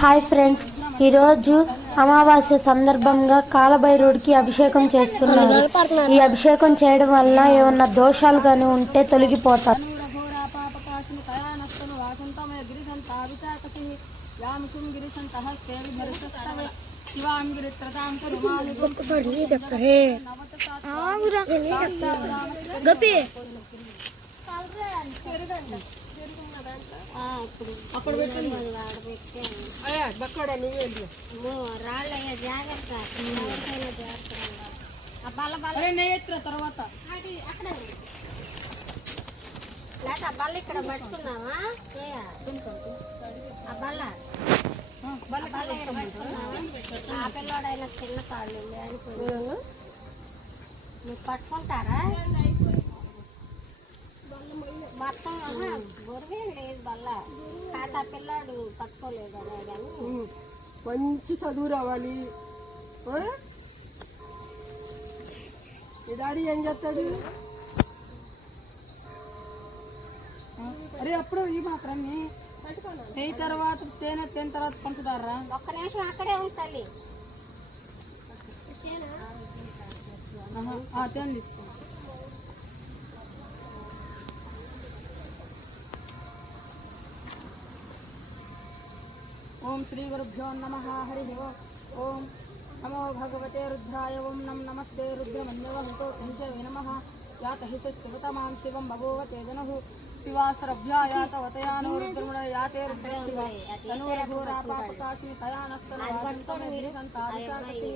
Hi friends ఈరోజు అమావాస్య సందర్భంగా కాలభైరుడికి అభిషేకం చేస్తున్నారు. ఈ అభిషేకం చేయడం వల్ల ఏమన్నా దోషాలు కానీ ఉంటే కురుమాలికం గపి. అప్పుడు పెట్టింది అయ్యా బక్కడ నువ్వేంటి రాళ్ళయ్య జాగ్రత్త. బల్ల బల్ల. అరే నేత్ర తర్వాత. లేక ఆ బల్ల ఇక్కడ పట్టుకున్నావా? ఏయ, ఆ బల్ల. పిల్లోడైనా చిన్న కాళ్ళు మీరు పట్టుకుంటారా? మొత్తం బొరువే లేదు బల్ల కాట ఆ పిల్లాడు పట్టుకోలేదు అనే కానీ మంచి చదువు రావాలి? మీ డాడీ ఏం చేస్తాడు? అరే అప్పుడు ఈ మాత్రం నెయ్యి తర్వాత తేనె తేనె తర్వాత పంచుతారా? ఒక్క నిమిషం అక్కడే ఆ, తేనె తీసుకో ఓం శ్రీ గురుభ్యో నమ హరి ఓం ఓం నమో భగవతే రుద్రాయ ఓం నం నమస్తే రుద్రమన్యవహతో హింసవే నమ యాత హిత శివతమాం శివం బభూవ తేజనహు శివాసరభ్యాయాత వతయానో రుద్రముడ యాతే రుద్ర శివ తనూరఘోరాపాపకాశి తయానస్తన వాసంతమే గిరిసంతాదిశాకసి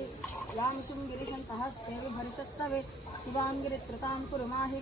యామిషుం గిరిసంతః సేవి భరితస్తవే శివాం గిరిత్రతాం కురు మాహి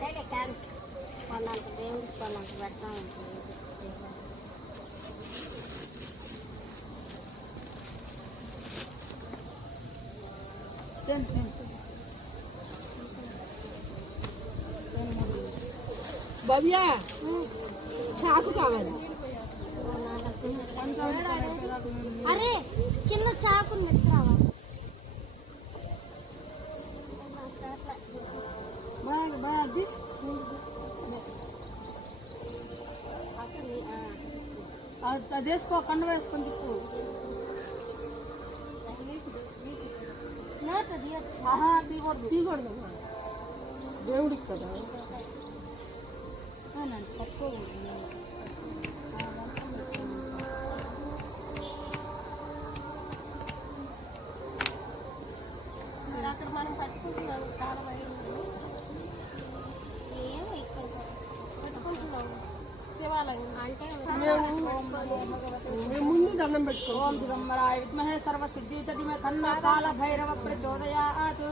సరేలే కానీ కొన్నాళ్ళకి దేవుడికి పెడతా భవ్య చాకు కావాలి. అరే అది వేసుకో కండ వేసుకొని ఆహా తీయకూడదు. తీయకూడదు. దేవుడికి కదా. పట్టుకోకూడదు అక్కడ మనం పట్టుకుంటున్నాం చాలా ఏమో ఇక్కడ. ముందు దండం పెట్టుకో ఓం దిగంబరాయ విద్మహే సర్వసిద్ధి ధీమ తన్న కాల భైరవ ప్రచోదయాత్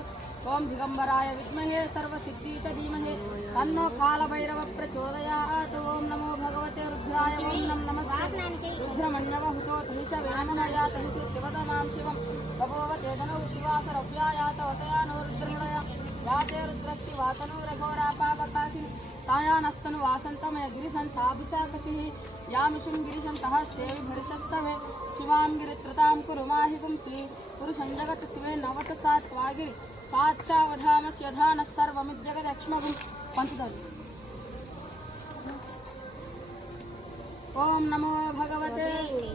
ఓం దిగంబరాయ విద్మహే సర్వసిద్ధి ధీమహే తన్నో కాల భైరవ ప్రచోదయాత్ ఓం నమో భగవతే రుద్రాయ ఓం నం నమస్తే రుద్రమణ్యవహుతో తహిష వేణమయాత హిషి శివతమాం శివం బభూవ తేజనౌ శివాసరవ్యాయాత వతయానో రుద్రముడయ యాతే రుద్రస్తి వాతనో రఘోరాపాపకాశిని తాయానస్తను వాసంతమయ గిరిసంతాభిచాకసి యామిషుం గిరిశంతః సేవి భరితస్తవే శివాం గిరిత్రతాం కురు మాహి పుంసి పురుషం జగత్ శివే నవత సాత్ వాగిరి. సాక్షావధామస్య ధానः సర్వమిద్యగదక్ష్మగుం పంచుతారు ఓం నమో భగవతే.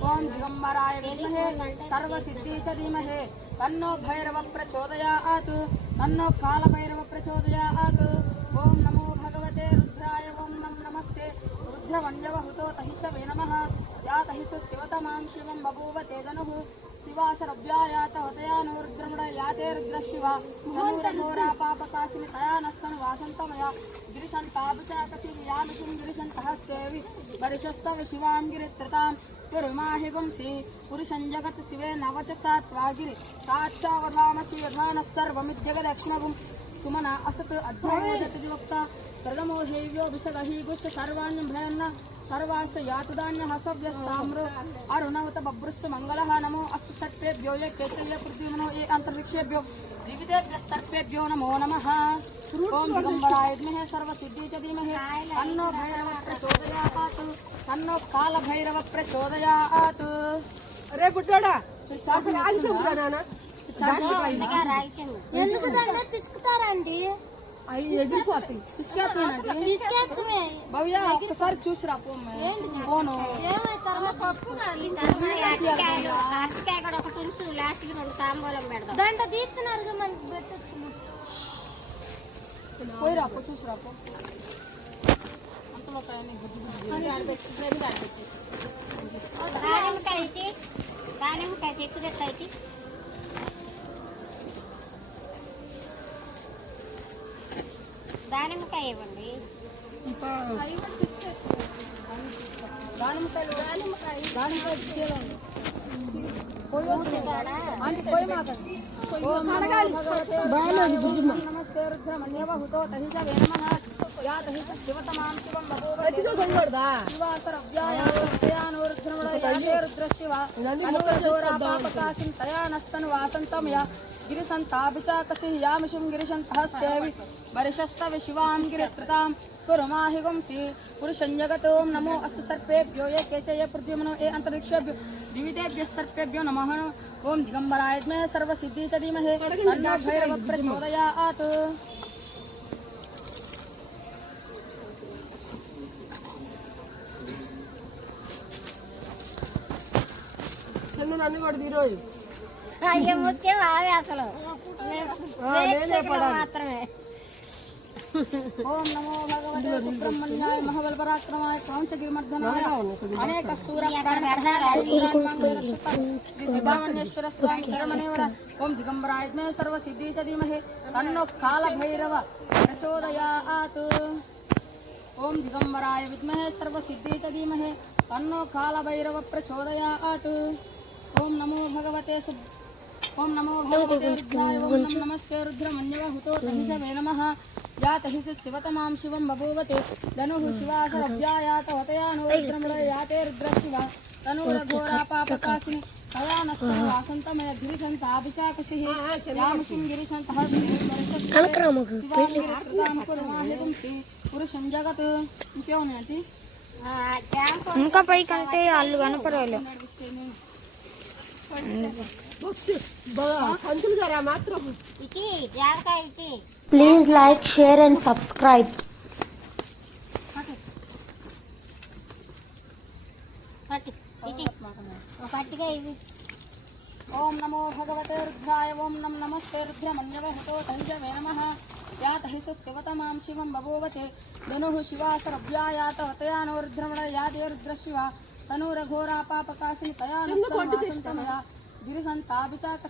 ఓం దిగంబరాయ విద్మహే. సర్వసిద్ధి చ ధీమహే. తన్నో భైరవ ప్రచోదయాత్. శివాసరభ్యాయాత హతయాను రుద్రముడ యాతే రుద్ర శివ ఘోరా పాప కాశిని తయానస్తను వాసంతమయ గిరిసన్ పాపశాకసి యానుకుం గిరిసన్ సహస్తేవి పరిశస్తవ శివాం గిరిత్రతాం తురుమాహిగుంసి పురుషం జగత్ శివే నవచ సాత్వాగిరి సాక్షావర్ణామసి వర్ణాన సర్వమిద్యగదక్షిణగుం సుమన అసత్ అధ్యాయోజతి వక్త ప్రథమో హేవ్యోభిషగహీగుష్ట సర్వాణ్యం భయన్న सर्वांश यातुदान्य हसव्यस्ताम्र अरुणवत बभ्रुश्च मङ्गलः नमो अस्तु सत्रेभ्यो ये केचल्य पृथ्वीमनो ये अन्तरिक्षेभ्यो विविधेभ्यः सर्पेभ्यो नमो नमः ॐ दिगम्बराय विद्महे सर्वसिद्धि च धीमहि तन्नो भैरव प्रचोदयात् तन्नो कालभैरव प्रचोदयात् రే బుడ్డోడా ఆగి చెబుతా నాన్న అందుకే రాయిచండి ఎందుకు దాన్ని పిసుకుతారండి అవి ఎగిరిపోతాయి తీసుకెళ్తానండి పిసుకేత్తమే భవ్య ఒక్కసారి చూసి రా ఫోను ఈ తర్వాత అరటికాయలు అరటికాయ కూడా ఒకటి ఉంచు లాస్ట్కి రెండు తాంబూలం పెడదాం. దాంట్లో తీస్తున్నారు మనకి పెట్టచ్చు పోయి రాపో చూసి రాపో అంతలో కానీ గుడ్డు గుడ్డు దానిమ్మకాయ చెట్టు దానిమ్మకాయ ఇవ్వండి. దానిమ్మకాయలు దానిమ్మకాయ గిరిసంతాభిచాకసి యామిషం గిరిశంతః సేవి నమస్తే రుద్రమణ్యవహుతో తహిత వేనమః యా తహిత శివతమాం శివం బభూవ కొనకూడదా గిరిసంతాభిచాకసియామిషం గిరిశంతహస్యేవి వరిషస్తవి శివాం గిరిత్రతాం కురుమాహిగుంసి పురుషం జగతోం నమో అస్తు సర్పేభ్యో ఏ కేచయ పృథ్వీమనో ఏ అంతరిక్షేభ్యో వివిధేభ్య సర్పేభ్యో నమః ఓం దిగంబరాయ విద్మహే సర్వసిద్ధిత ధీమహి తన్నో భైరవ ప్రచోదయాత్ నన్ను నన్ను కూడా ఈరోజు అయ్యే ముఖ్యం ఆవే అసలు ప్రేక్షకులు మాత్రమే ओम नमो भगवते सुब्रह्मण्याय महबल पराक्रमाय कौंस गिरिमर्दनाय अनेक सूर सुब्रह्मण्येश्वर स्वामी शरणमेवर ओम दिगंबराय मे सर्व सिद्धि च धीमहि। तन्नो काल भैरव प्रचोदयात्। ओम दिगंबराय विद्महे सर्व सिद्धि च धीमहि। तन्नो काल भैरव प्रचोदयात्। ओम नमो भगवते सुब्रह्मण्य ఓం నమో నమస్తే రుద్రమన్యవహుతో రహిషమే నమ. జాత హిష శివతమాం శివం బభూవతే ధను శివాసవ్యాయాత హతయా నోరుద్రముల యాతే రుద్రశివ. తనురఘోరాపాపకాశిని తయా నష్టమయ గిరిశంతాభిచాకషి రామసిం గిరిశంతః పురుషం జగత్. ఇంకేమున్నాయి ఇంకా పైకి అంటే వాళ్ళు కనపడలేదు please like share and subscribe ओम नमो भगवते रुद्राय ओम नम नमस्ते रुद्रमन्यव हतो तञ्जवे नम यात हितुत्यवतमां शिव बभूवते धनु शिवा सरभ्या यात हतया नो रुद्रमण यादे रुद्रशिवा तनूरघोरापापकाशिनि तया ధనుః శివాసరభ్యాయాత